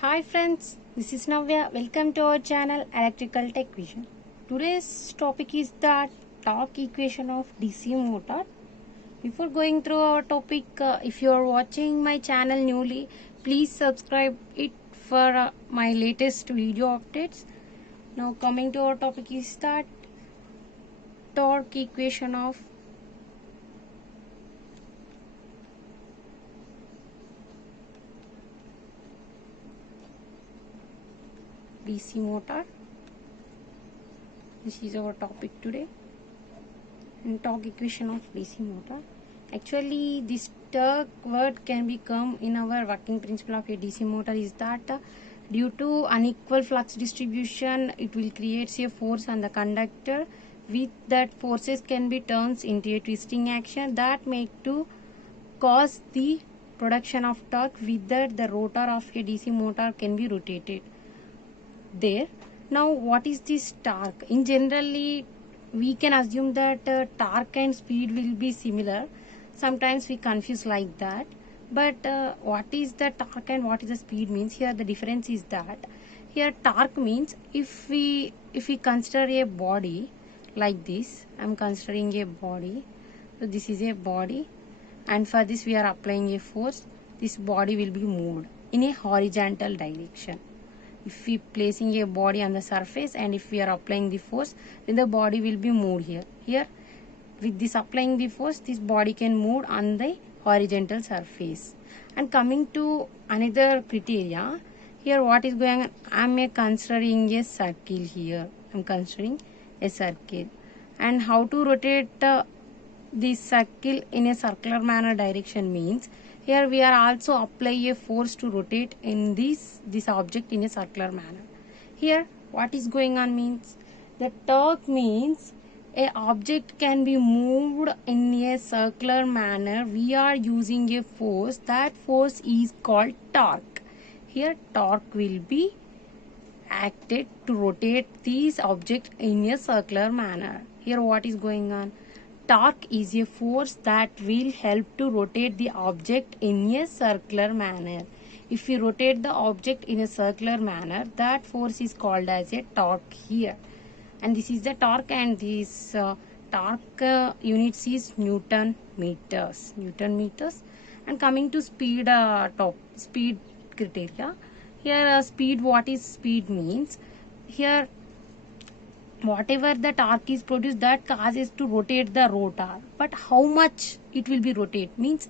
Hi friends, this is Navya. Welcome to our channel Electrical Tech Vision. Today's topic is the torque equation of DC motor. Before going through our topic, if you are watching my channel newly, please subscribe it for my latest video updates. Now coming to our topic is that torque equation of DC motor. This is our topic today. And torque equation of DC motor. Actually, this torque word can become in our working principle of a DC motor is that due to unequal flux distribution, it will create a force on the conductor. With that, forces can be turned into a twisting action that make to cause the production of torque. With that, the rotor of a DC motor can be rotated. There. Now, what is this torque? In generally, we can assume that torque and speed will be similar. Sometimes we confuse like that. But what is the torque and what is the speed means? Here the difference is that here torque means if we consider a body like this, I am considering a body. So this is a body, and for this we are applying a force. This body will be moved in a horizontal direction. If we placing a body on the surface and if we are applying the force, then the body will be moved here with this applying the force, this body can move on the horizontal surface. And coming to another criteria, here what is going on, I am considering a circle. Here I am considering a circle, and how to rotate this circle in a circular manner direction means here we are also apply a force to rotate in this object in a circular manner. Here what is going on means the torque means a object can be moved in a circular manner. We are using a force. That force is called torque. Here torque will be acted to rotate this object in a circular manner. Here what is going on? Torque is a force that will help to rotate the object in a circular manner. If we rotate the object in a circular manner, that force is called as a torque here. And this is the torque, and this torque units is Newton meters. And coming to speed, speed criteria. Here speed, what is speed means? Here whatever the torque is produced, that causes to rotate the rotor, but how much it will be rotate means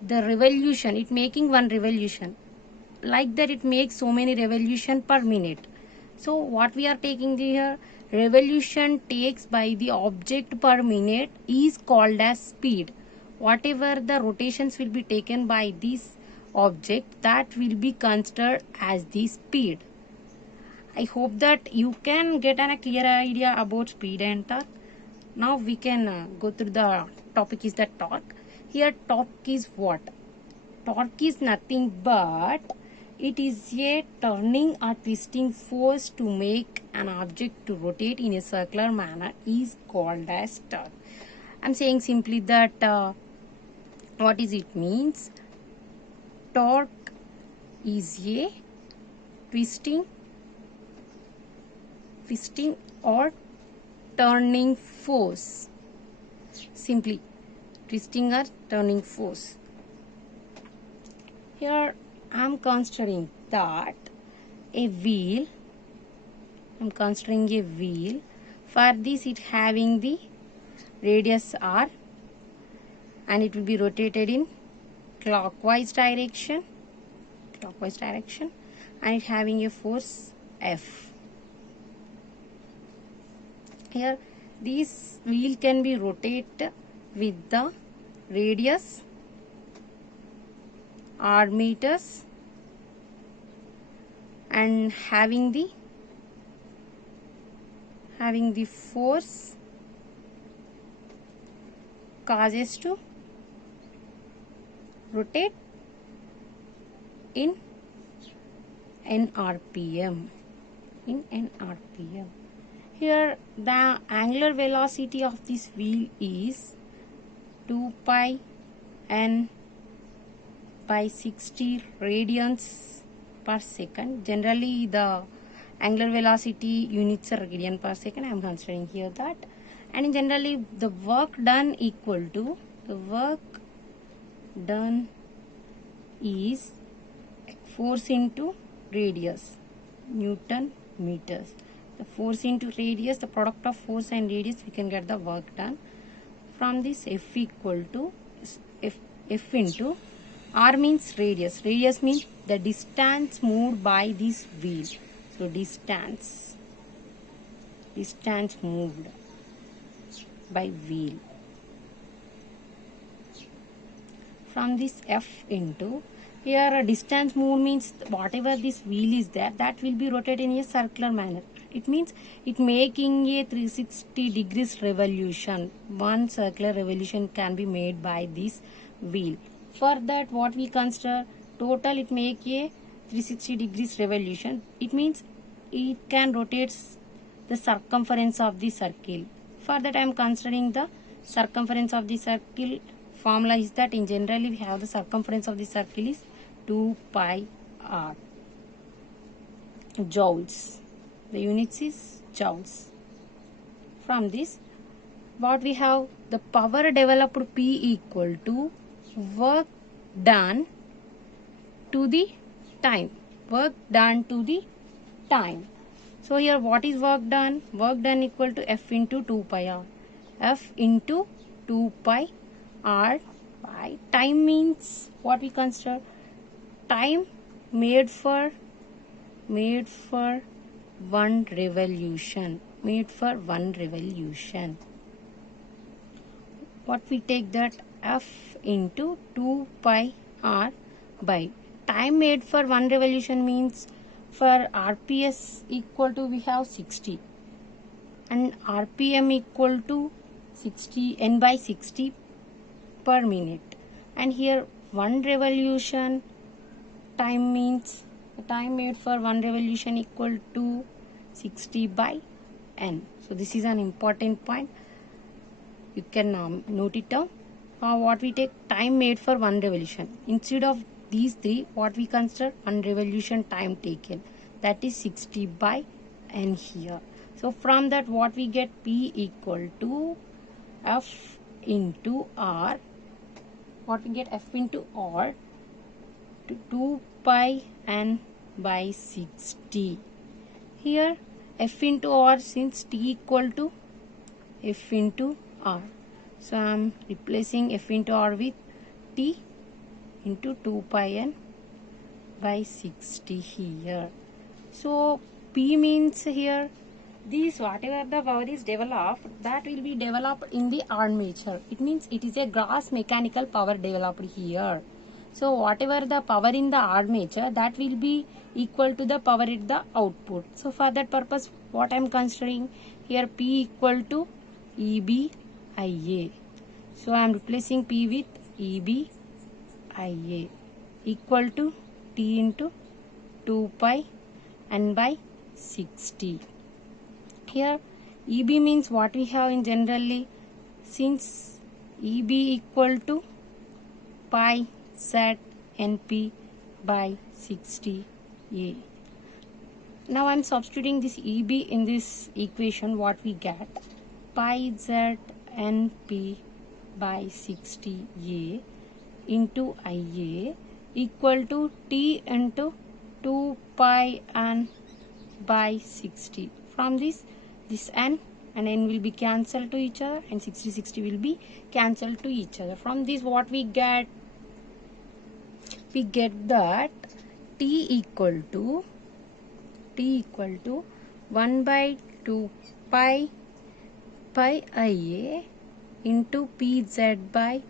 the revolution, it making one revolution like that, it makes so many revolution per minute. So what we are taking here, revolution takes by the object per minute is called as speed. Whatever the rotations will be taken by this object, that will be considered as the speed. I hope that you can get a clear idea about speed and torque. Now we can go through the topic is the torque. Here torque is what? Torque is nothing but it is a turning or twisting force to make an object to rotate in a circular manner is called as torque. I am saying simply that what is it means? Torque is a twisting or turning force. Simply twisting or turning force. Here I am considering that a wheel. I am considering a wheel. For this it having the radius r, and it will be rotated in clockwise direction, and it having a force F. Here this wheel can be rotated with the radius r meters and having the force causes to rotate in n rpm. Here the angular velocity of this wheel is 2 pi n by 60 radians per second. Generally the angular velocity units are radian per second. I am considering here that. And generally the work done equal to, the work done is force into radius, Newton meters. The force into radius, the product of force and radius, we can get the work done. From this, F equal to F into R means radius. Radius means the distance moved by this wheel. So distance moved by wheel. From this, F into, here distance moved means whatever this wheel is there, that will be rotated in a circular manner. It means it making a 360 degrees revolution. One circular revolution can be made by this wheel. For that, what we consider, total it make a 360 degrees revolution. It means it can rotate the circumference of the circle. For that, I am considering the circumference of the circle. Formula is that in generally we have the circumference of the circle is 2 pi r joules. The units is joules. From this, what we have, the power developed P equal to work done to the time. Work done to the time. So here what is work done? Work done equal to F into 2 pi r. F into 2 pi r by time means what we consider, time made for one revolution. What we take that, F into 2 pi r by time made for one revolution means for RPS equal to we have 60 and RPM equal to 60 n by 60 per minute. And here one revolution time means the time made for one revolution equal to 60 by n. So this is an important point. You can note it down. What we take, time made for one revolution. Instead of these three, what we consider one revolution time taken. That is 60 by n here. So from that, what we get, P equal to F into R. What we get, F into R to 2 pi n by 60. Here F into R, since T equal to F into R. So I am replacing F into R with T into 2 pi n by 60 here. So P means here, this whatever the power is developed, that will be developed in the armature. It means it is a gross mechanical power developed here. So whatever the power in the armature, that will be equal to the power at the output. So for that purpose, what I am considering here, P equal to EB IA. So I am replacing P with EB IA equal to T into 2 pi n by 60. Here EB means what we have in generally, since EB equal to pi Z NP by 60A. Now I am substituting this EB in this equation. What we get, pi Z NP by 60A into IA equal to T into 2 pi n by 60. From this n and n will be cancelled to each other and 60 will be cancelled to each other. From this, what we get, we get that T equal to 1 by 2 pi IA into PZ by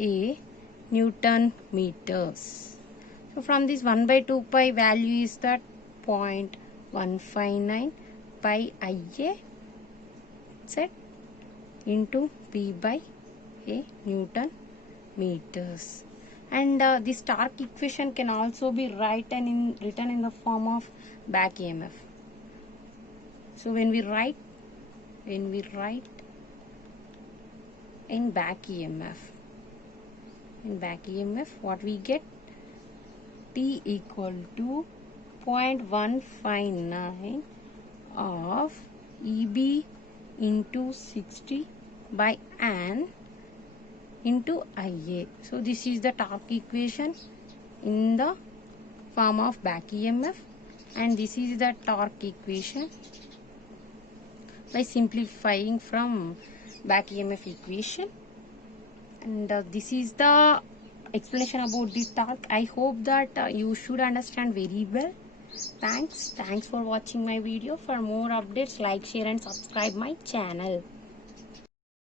A Newton meters. So from this 1 by 2 pi value is that 0.159 pi IA Z into P by A Newton meters. And this torque equation can also be written in the form of back EMF. So when we write in back EMF, what we get, T equal to 1.159 of EB into 60 by N into IA. So this is the torque equation in the form of back EMF, and this is the torque equation by simplifying from back EMF equation. And this is the explanation about the torque. I hope that you should understand very well. Thanks for watching my video. For more updates, like, share and subscribe my channel.